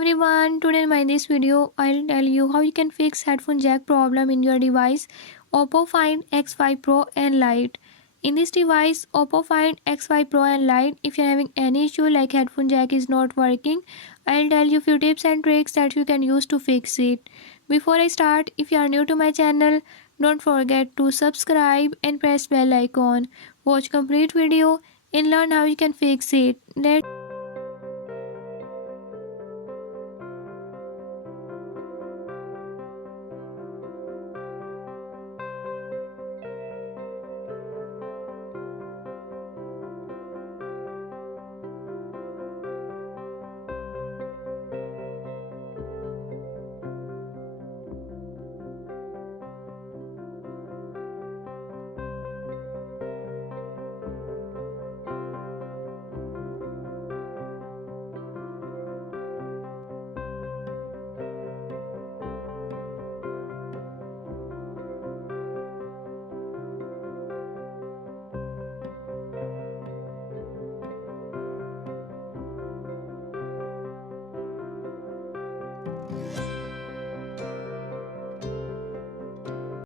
everyone, today in this video I'll tell you how you can fix headphone jack problem in your device Oppo Find X5 Pro and Lite. In this device Oppo Find X5 Pro and Lite, if you're having any issue like headphone jack is not working, I'll tell you few tips and tricks that you can use to fix it. Before I start, if you are new to my channel, don't forget to subscribe and press bell icon. Watch complete video and learn how you can fix it. Let's